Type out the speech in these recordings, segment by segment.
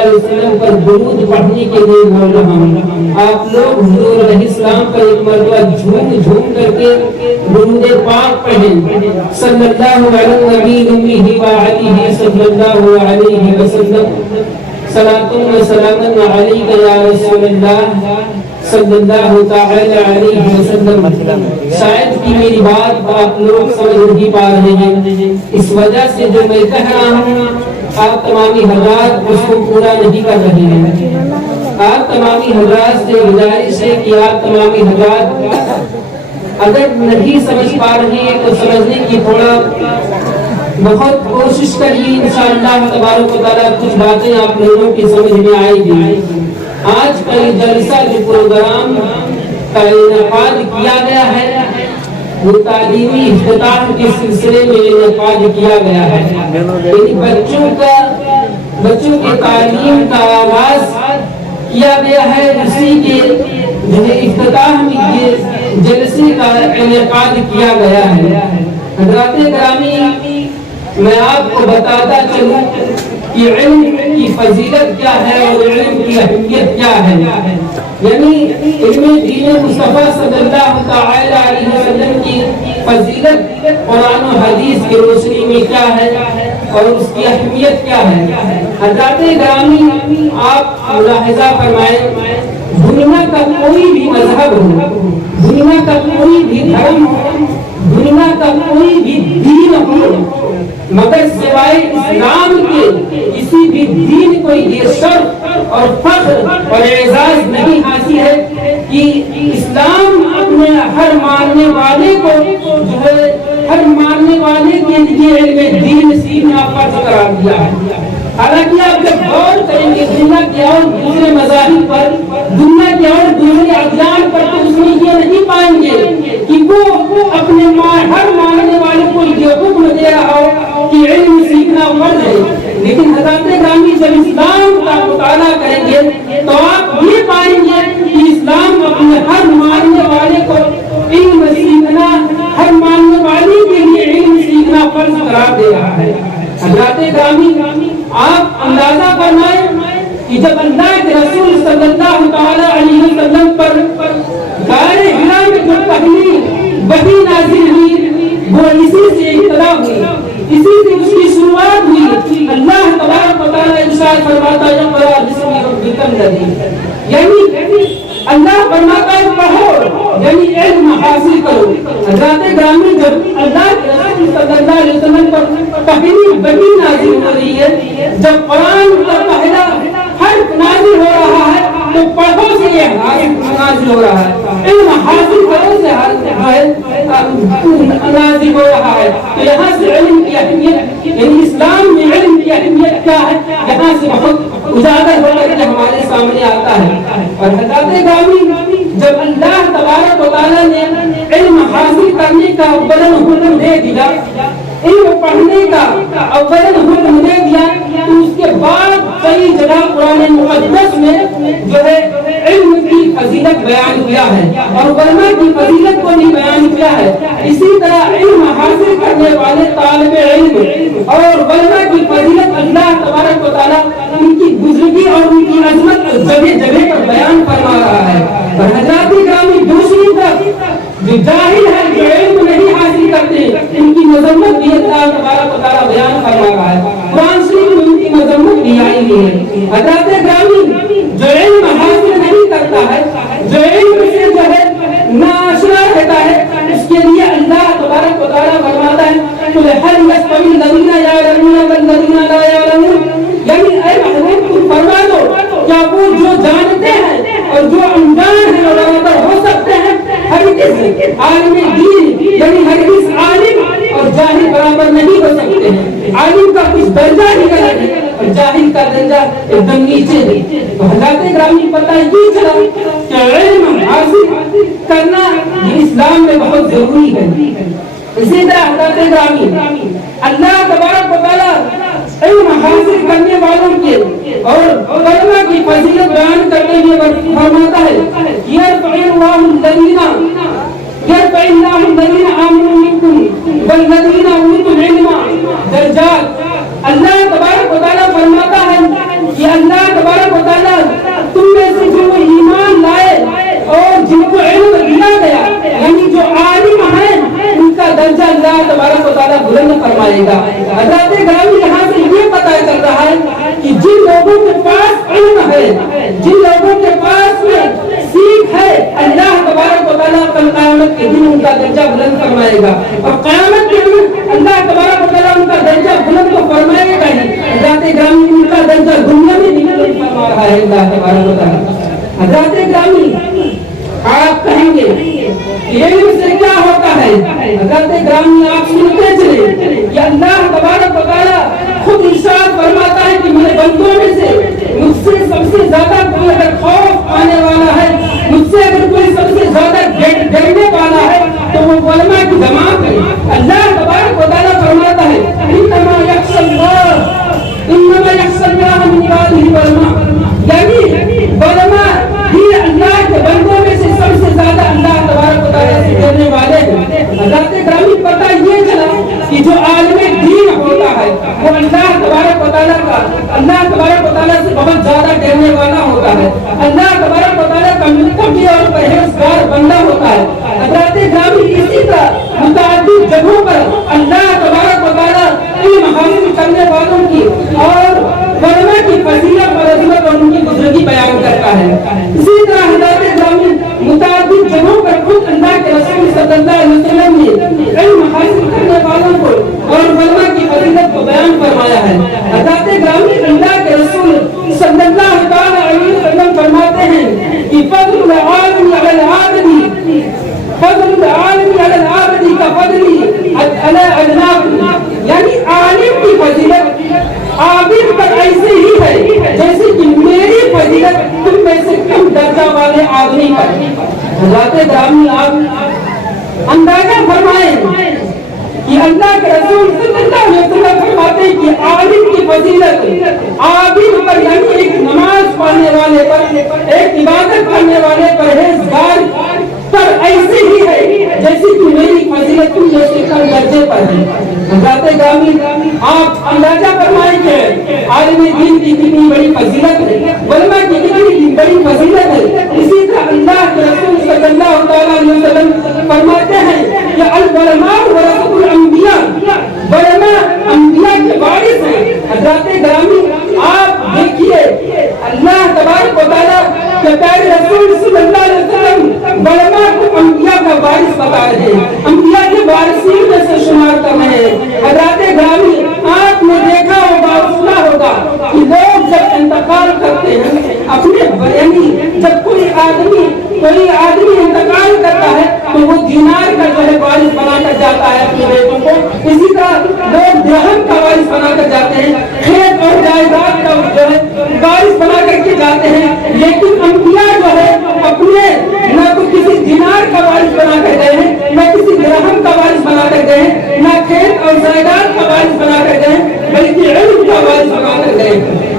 علیہ وسلم پر درود پڑھنے کے لیے بول رہا ہوں. آپ لوگ حضور علیہ السلام پر ایک مرتبہ جھوم جھوم کر کے درود پاک پڑھیں. صلی اللہ علیہ نبی و علیہ صلی اللہ علیہ وسلم. صلاۃ و سلام علیک یا رسول اللہ صلی اللہ تعالی علیہ وسلم. شاید کہ میری بات آپ لوگ سمجھ نہیں پا رہے ہیں. اس وجہ سے جو میں کہہ رہا ہوں آپ تمامی حضرات اس کو پورا نہیں کر رہے ہیں. آپ تمامی حضرات سے گزارش ہے کہ آپ تمامی حضرات اگر نہیں سمجھ پا رہے ہیں تو سمجھنے کی تھوڑا بہت کوشش کریے. انشاءاللہ تبارک و تعالیٰ کچھ باتیں آپ لوگوں کی سمجھ میں آئے گی. آج کا یہ جلسہ جو پروگرام کا انعقاد کیا گیا ہے وہ تعلیمی افتتاح کے سلسلے میں انعقاد کیا گیا ہے. بچوں کی تعلیم کا آغاز کیا گیا ہے. اسی کے افتتاح میں یہ جلسے کا انعقاد کیا گیا ہے. حضرات گرامی میں آپ کو بتاتا چلوں کہ علم کی فضیلت کیا ہے اور علم کی اہمیت کیا ہے. یعنی علم دین مصطفیٰ صلی اللہ تعالی علیہ وسلم کی فضیلت قرآن و حدیث کی روشنی میں کیا ہے اور اس کی اہمیت کیا ہے. حضرات گرامی آپ ملاحظہ فرمائیں دنیا کا کوئی بھی مذہب ہو, دنیا کا کوئی بھی دھرم ہو, دنیا کا کوئی بھی دین ہو, مگر سوائے اسلام کے کسی بھی دین کو یہ شرف اور فخر اور اعزاز نہیں حاصل ہے کہ اسلام اپنے ہر ماننے والے کو جو ہے ہر ماننے والے کے لیے علم دین سیکھنا فرض قرار دیا ہے. حالانکہ آپ جب غور کریں گے دنیا کے اور دوسرے مذاہب پر, دنیا کے اور دوسرے ادیان پر, تو اس میں یہ نہیں پائیں گے کہ وہ اپنے ہر ماننے والے کو یہ حکم دے رہا ہو کہ علم سیکھنا فرض ہے. لیکن حضرات گرامی جب اسلام کا مطالعہ کریں گے تو آپ یہ پائیں گے کہ اسلام اپنے ہر ماننے والے کو علم سیکھنا, ہر ماننے والے کے لیے علم سیکھنا فرض قرار دے رہا ہے. حضرات گرامی آپ اندازہ فرمائیں کہ جب اللہ کے رسول صلی اللہ تعالی علیہ وسلم پر غار حرا میں جو پہلی وحی نازل ہوئی وہ اسی سے ابتدا ہوئی, اسی سے اس کی شروعات ہوئی. اللہ تبارک و تعالی ارشاد فرماتا ہے اقرأ باسم ربک الذی, یعنی اللہ فرماتا ہے پڑھو یعنی علم حاصل کرو. حضرات گرامی جب اللہ کے رسول صلی اللہ علیہ وسلم پر پہلی وحی نازل ہو رہی ہے, جب قرآن کا پہلا حرف نازل ہو رہا ہے تو پڑھو سے یہ حرف نازل ہو رہا ہے, علم حاصل کرو سے نازل ہو رہا ہے. تو یہاں سے علم کی اہمیت یعنی اسلام میں علم کی اہمیت کیا ہے یہاں سے بہت اجاگر ہو کر کے ہمارے سامنے آتا ہے. اور حضرات گرامی جب اللہ تبارک و تعالی نے علم حاصل کرنے کا اولاً حکم دے دیا, علم پڑھنے کا اولاً حکم دے دیا, تو اس کے بعد کئی جگہ قرآن مقدس میں جو ہے علم کی فضیلت بیان کیا ہے اور علماء کی فضیلت کو نہیں بیان کیا ہے. اسی طرح علم حاصل کرنے والے طالب علم اور علماء کی فضیلت اللہ تبارک و تعالیٰ ان کی بزرگی اور ان کی عظمت جگہ جگہ پر بیان فرما رہا ہے. اور حضرات گرامی دوسری طرف جو جاہل ہے, جو علم نہیں حاصل کرتے, ان کی مذمت بھی اللہ تبارک و تعالیٰ بیان فرما رہا ہے. قرآن شریف میں ان کی مذمت بھی آئی ہے. حضرات گرامی جو علم حاصل نہیں کرتا ہے, جو علم سے جو ہے ناشنا رہتا ہے, اس کے لیے اللہ تبارک و تعالیٰ فرماتا ہے قل هل يستوي الذين يعلمون والذين لا يعلمون, یعنی اے محبوب تم فرما دو کیا وہ جو جانتے ہیں اور جو انجان ہیں اور برابر ہو سکتے ہیں. ہرگز عالم دین یعنی ہرگز عالم اور جاہل برابر نہیں ہو سکتے ہیں. عالم کا کچھ درجہ ہی غلط ہے اور جاہل کا درجہ ایک دم نیچے ہے. تو حضرات گرامی پتہ یہ چلا کہ علم حاصل کرنا اسلام میں بہت ضروری ہے. اسی طرح حضرات گرامی اللہ تبارک و تعالیٰ علم حاصل کرنے والوں کے اور علماء کی فضیلت بیان کرتے ہوئے فرماتا ہے یرفع اللہ الذین آمنوا منکم والذین اوتوا العلم درجات. اللہ تبارک و تعالیٰ فرماتا ہے کہ اللہ کا درجہ بلند فرمائے گا، اور قیامت کے دن اللہ تبارک و تعالیٰ ان کا درجہ بلند تو فرمائے گا ہی، حضرات گرامی ان کا درجہ دنیا میں بھی بلند فرما رہا ہے اللہ تبارک و تعالیٰ۔ حضرات گرامی آپ کہیں گے علم سے کیا ہوتا ہے؟ حضرت گرامی آپ سنتے چلے کہ اللہ تبارک و تعالیٰ خود ارشاد فرماتا ہے کہ میرے بندوں میں سے مجھ سے سب سے زیادہ کوئی اگر خوف آنے والا ہے، مجھ سے اگر کوئی سب سے زیادہ ڈرنے والا ہے تو وہ علماء کی جماعت ہے۔ اللہ تبارک و تعالیٰ فرماتا ہے انما یخشی اللہ من عبادہ العلماء، یعنی علماء ہی اللہ کے بندوں میں سے سب سے زیادہ اللہ تبارک و تعالیٰ سے ڈرنے والے ہیں۔ حضرات گرامی پتہ یہ چلا کہ جو عالم دین ہوتا ہے وہ اللہ تبارک و تعالیٰ کا، اللہ تبارک و تعالیٰ سے بہت زیادہ ڈرنے والا ہوتا ہے، اللہ تبارک و تعالیٰ کا متقی اور پرہیزگار بندہ ہوتا ہے۔ حضرات گرامی اسی طرح متعدد جگہوں پر اللہ تبارک و تعالیٰ علم حاصل کرنے والوں کی اور علماء کی فضیلت اور عظمت اور ان کی بزرگی بیان کرتا ہے۔ اسی طرح حضرات گرامی متعدد جگہوں پر خود اللہ کے رسول صلی اللہ علیہ وسلم نے علم حاصل کرنے والوں کو اور علماء کی فضیلت کو بیان فرمایا ہے۔ حضرات گرامی اللہ کے رسول صلی اللہ علیہ وسلم فرماتے ہیں کہ فضل العالم علی العابد، فضل العالم علی العابد کا فضلی علی ادناکم، یعنی عالم کی فضیلت عابد پر ایسے ہی ہے جیسے کہ میری فضیلت تم میں سے کم درجہ والے آدمی پر۔ حضرات گرامی آپ اندازہ فرمائیں کہ اللہ کے رسول صلی اللہ علیہ وسلم فرماتے ہیں کہ عالم کی فضیلت عابد پر، یعنی ایک نماز پڑھنے والے پر، ایک عبادت کرنے والے پرہیزگار پر ایسے ہی ہے جیسے کہ میری فضیلت تم میں سے کم درجے پر ہے۔ حضرات گرامی آپ اندازہ فرمائیں کہ عالم دین کی کتنی بڑی فضیلت ہے، علماء کی کتنی بڑی فضیلت ہے۔ اسی طرح اللہ کے رسول صلی اللہ علیہ وسلم فرماتے ہیں کہ العلماء ورثۃ الانبیاء، علماء انبیاء کے وارث ہیں۔ حضرات گرامی آپ دیکھیے اللہ تبارک و تعالیٰ کے پیارے رسول صلی اللہ علیہ وسلم علماء کو انبیاء کا وارث بتا رہے ہیں، انبیاء کے وارثین میں سے شمار کر رہے ہیں۔ حضرات گرامی آپ نے دیکھا ہوگا، سنا ہوگا کہ لوگ جب انتقال کرتے ہیں اپنے، یعنی جب کوئی آدمی انتقال کرتا ہے تو وہ دینار کا جو ہے وارث بنا کر جاتا ہے اپنے بیٹوں کو، اسی طرح لوگ درہم کا وارث بنا کر جاتے ہیں، کھیت اور جائیداد کا جو ہے وارث بنا کر کے جاتے ہیں، لیکن انبیاء جو ہے اپنے نہ تو کسی دینار کا وارث بنا کر گئے ہیں، نہ کسی درہم کا وارث بنا کر گئے ہیں، نہ کھیت اور جائیداد کا وارث بنا کر گئے ہیں، بلکہ علم کا وارث بنا کر گئے ہیں۔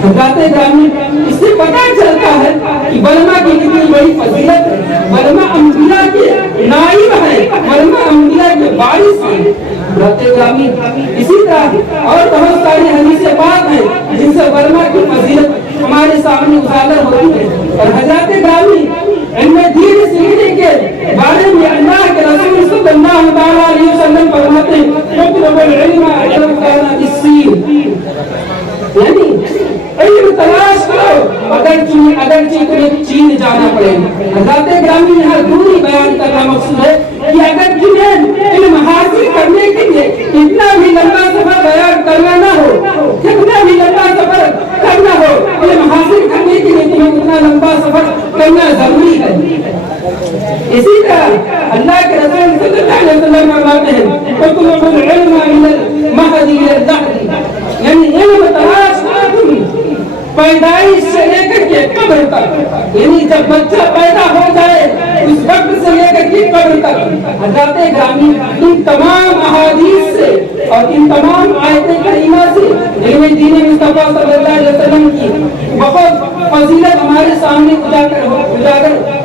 حضرات گرامی اس سے پتہ چلتا ہے کہ علماء کی کتنی بڑی فضیلت ہے، علماء انبیاء کے نائب ہیں، علماء انبیاء کے وارث ہیں۔ حضرات گرامی اسی طرح اور بہت ساری حدیثیں پاک ہیں جن سے علماء کی فضیلت ہمارے سامنے اجاگر ہوتی ہے۔ اور حضرات گرامی علم دین سیکھنے کے بارے میں اللہ کے رسول صلی اللہ علیہ وسلم فرماتے ہیں اطلب العلم ولو کان بالسین، یعنی علم تلاش کرو اگرچہ تمہیں چین جانا پڑے۔ حضرات گرامی یہاں دوری بیان کرنا مقصود ہے کہ اگر تمہیں علم حاصل کرنے کے لیے اتنا بھی لمبا سفر بیان کرنا نہ ہو، کتنا بھی لمبا سفر کرنا ہو، علم حاصل کرنے کے لیے تمہیں اتنا لمبا سفر کرنا ضروری ہے۔ اسی طرح اللہ کے رسول صلی اللہ علیہ وسلم فرماتے ہیں اطلب العلم من المهد الى اللحد، یعنی علم تلاش کرو تم پیدائش سے لے کر کے قبر تک، یعنی جب بچہ پیدا ہو جائے اس وقت سے لے کر کے قبر تک۔ حضرات گرامی ان تمام احادیث سے اور ان تمام آیت کریمہ سے علم دین مصطفیٰ صلی اللہ علیہ وسلم کی بہت فضیلت ہمارے سامنے اجاگر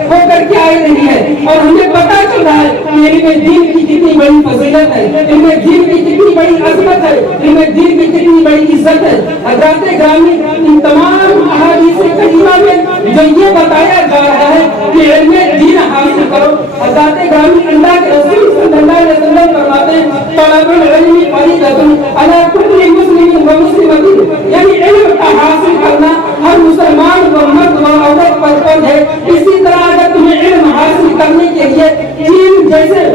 ہو کر کے آئی رہی ہے، اور ہمیں پتہ چل رہا ہے کہ علم دین کی کتنی بڑی فضیلت ہے، علم دین کی کتنی بڑی عظمت ہے، علم دین کی کتنی بڑی عزت ہے۔ حضرات گرامی ان تمام احادیث کریمہ میں جو یہ بتایا جا رہا ہے کہ علم دین حاصل کرو، حضرات گرامی اللہ کے رسول صلی اللہ علیہ وسلم فرماتے ہیں طلب العلم فریضۃ علی کل مسلم و مسلمۃ، یعنی علم کا حاصل کرنا ہر مسلمان و مرد و عورت پر فرض ہے۔ اسی طرح اگر تمہیں علم حاصل کرنے کے لیے چین جیسے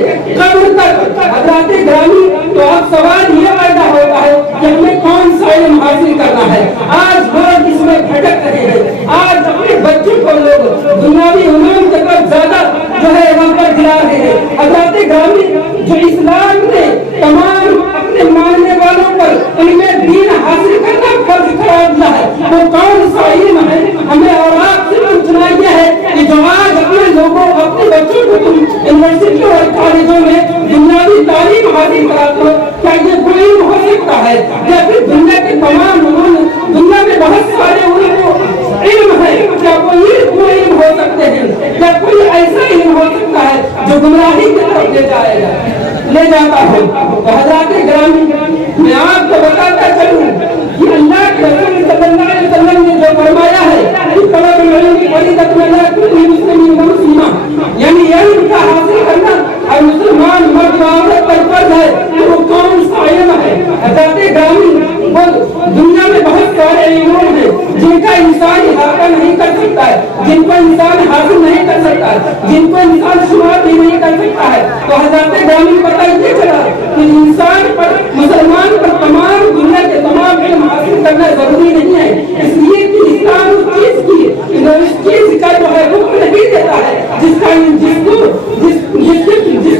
قبر تک حضرات گرامی. تو اب سوال یہ پیدا ہوتا ہے کہ ہمیں کون سا علم حاصل کرنا ہے. آج لوگ اس میں بھٹک رہے ہیں. آج اپنے بچوں کو لوگ دنیاوی علوم کی طرف زیادہ جو ہے وہاں پر دلا رہے ہیں. حضرات گرامی جو اسلام نے تمام اپنے ماننے والوں پر علم دین حاصل کرنا فرض قرار دیا ہے وہ کون سا علم ہے؟ ہمیں اور آپ سے پوچھنا یہ ہے کہ جو آج اپنے لوگوں اپنے بچوں کو تم یونیورسٹیوں اور کالجوں میں دنیاوی تعلیم حاصل کراتے ہو کیا یہ کوئی علم ہو سکتا ہے؟ یا پھر دنیا کے تمام علوم دنیا میں بہت سارے علم ہے کیا کوئی علم ہو سکتے ہیں؟ کیا کوئی ایسا علم ہو سکتا ہے جو گمراہی کی طرف لے جاتا ہے؟ تو حضرات گرامی میں آپ کو بتاتا چلوں کہ اللہ کے رسول صلی اللہ علیہ وسلم نے جو فرمایا ہے کہ طلب العلم فریضۃ علی کل مسلم و مسلمہ یعنی علم کا حاصل کرنا اور مسلمان مرد و عورت پر فرض ہے. وہ کون سا علم ہے؟ حضرات گرامی وہ دنیا میں بہت سارے علوم ہیں جن کا انسان احاطہ نہیں کر سکتا ہے, جن کو انسان حاصل نہیں کر سکتا ہے, جن کو انسان شمار بھی نہیں کر سکتا ہے. تو حضرات گرامی پتہ یہ چلا کہ انسان پر مسلمان پر تمام دنیا کے تمام علم حاصل کرنا ضروری نہیں ہے. اس لیے کہ اسلام اس چیز کا جو ہے حکم نہیں دیتا ہے جس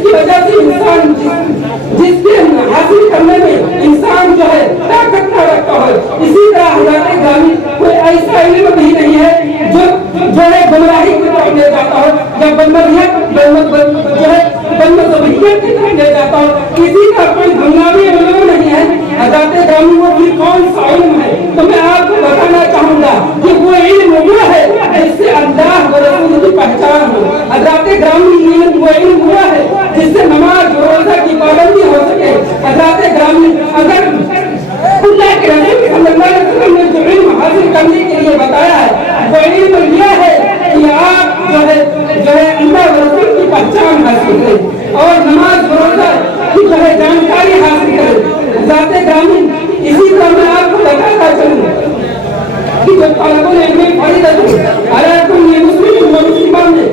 کی وجہ سے انسان جس کے حاصل کرنے میں انسان جو ہے طاقت نہ رکھتا ہو. اسی طرح حضرات گرامی کوئی ایسا علم بھی نہیں ہے جو ہے گمراہی کی طرف لے جاتا ہو یا بدمذہبیت کی طرف لے جاتا ہو. کسی کا کوئی دنیاوی علم نہیں ہے. حضرات گرامی وہ بھی کون سا علم ہے؟ تو میں آپ کو بتانا چاہوں گا کہ وہ علم وہ ہے جس سے اللہ و رسول کی پہچان ہو. حضرات گرامی وہ علم ہوا ہے جس سے نماز روزہ کی پابندی ہو سکے. حضرات گرامی اگر اللہ کے رسول صلی اللہ علیہ وسلم نے جو علم حاصل کرنے کے لیے بتایا ہے وہ علم یہ ہے کہ آپ جو ہے اللہ و رسول کی پہچان حاصل کریں اور نماز روزہ کی جو ہے جانکاری حاصل کریں. حضرات گرامی اسی طرح میں آپ کو بتاتا چلوں کہ جو طالب العلم فریضۃ علی کل مسلم و مسلمہ میں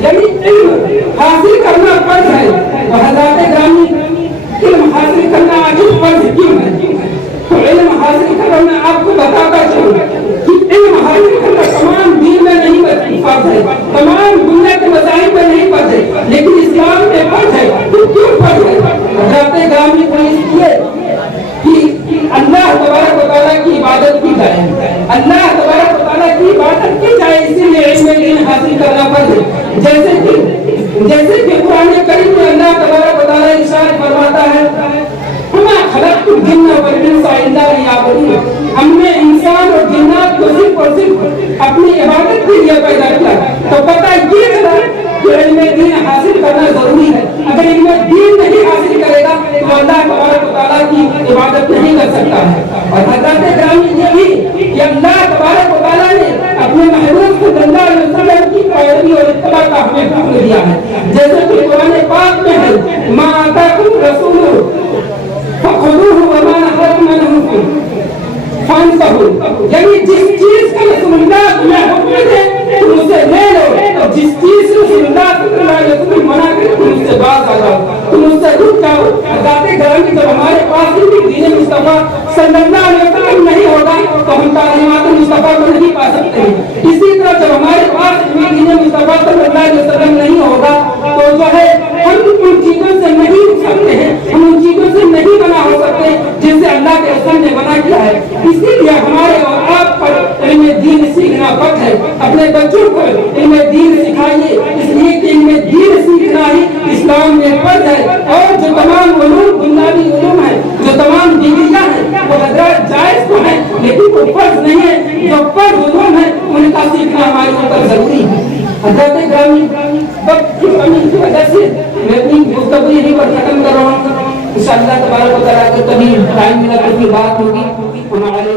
یعنی علم حاصل کرنا فرض ہے. تو حضرات گرامی علم حاصل کرنا عجیب فرض کیوں ہے؟ تو علم حاصل کرنا میں آپ کو بتاتا چلوں کہ علم حاصل کرنا تمام دین میں نہیں فرض ہے, تمام دنیا کے مذاہب میں نہیں فرض ہے, لیکن اسلام میں فرض ہے. تو کیوں فرض ہے؟ حضرات گرامی کو اس لیے کہ اللہ تبارک و تعالیٰ کی عبادت کی جائے, اللہ تبارک و تعالیٰ کی عبادت کی جائے, اسی لیے علم حاصل کرنا فرض ہے. جیسے کہ قرآن کریم میں اللہ تبارک و تعالیٰ ارشاد فرماتا ہے وَمَا خَلَقْتُ الْجِنَّ وَالْإِنسَ إِلَّا لِيَعْبُدُونِ ہم نے انسان اور جنات کو صرف اور صرف اپنی عبادت کے لیے پیدا کیا. تو پتہ یہ چلا کہ علم دین حاصل کرنا ضروری ہے. اگر علم دین نہیں حاصل کرے گا تو اللہ تبارک و تعالیٰ کی عبادت نہیں کر سکتا ہے. اور حضرات گرامی یہ بھی کہ اللہ تبارک و تعالیٰ نے اپنے محبوب صلی اللہ علیہ وسلم کی پیروی اور اتباع کا ہمیں حکم دیا ہے. جیسے کہ قرآن پاک میں ہے مَا آتَاكُمْ الرَّسُولُ فَخُذُوهُ وَمَا نَهَاكُمْ عَنْهُ فَانْتَهُوا یعنی جس چیز کا رسول اللہ تمہیں حکم دے تم اسے لے لو, اور جس چیز سے رسول اللہ صلی اللہ علیہ وسلم منع کرے تم اس سے باز آ جاؤ, تم اس سے رک جاؤ. حضرات گرامی جب ہمارے پاس دین مصطفیٰ صلی اللہ علیہ وسلم نہیں ہوگا تو ہم تعلیمات مصطفیٰ کو نہیں پا سکتے ہیں. اسی طرح جب ہمارے پاس دین مصطفیٰ صلی اللہ علیہ وسلم نہیں ہوگا تو جو ہے ہم ان چیزوں سے نہیں رک سکتے ہیں, ہم ان چیزوں سے نہیں منع ہو سکتے جن سے اللہ کے رسول نے منع کیا ہے. اسی لیے ہمارے اور آپ پر علم دین سیکھنا فرض ہے. اپنے بچوں کو علم دین سکھائیے, اس لیے کہ علم دین سیکھنا ہی اسلام میں فرض ہے. اور جو تمام علوم دنیاوی علوم ہیں, جو تمام ڈگریاں ہیں وہ حضرات جائز تو ہیں لیکن وہ فرض نہیں ہے. جو فرض علوم ہیں ان کا سیکھنا ہمارے اوپر ضروری ہے. حضرات گرامی وقت کی کمی کی وجہ سے میں اپنی گفتگو یہیں پر ختم کر رہا ہوں. انشاءاللہ تبارک و تعالیٰ کو کبھی ٹائم ملا تو پھر بات ہوگی. ہمارے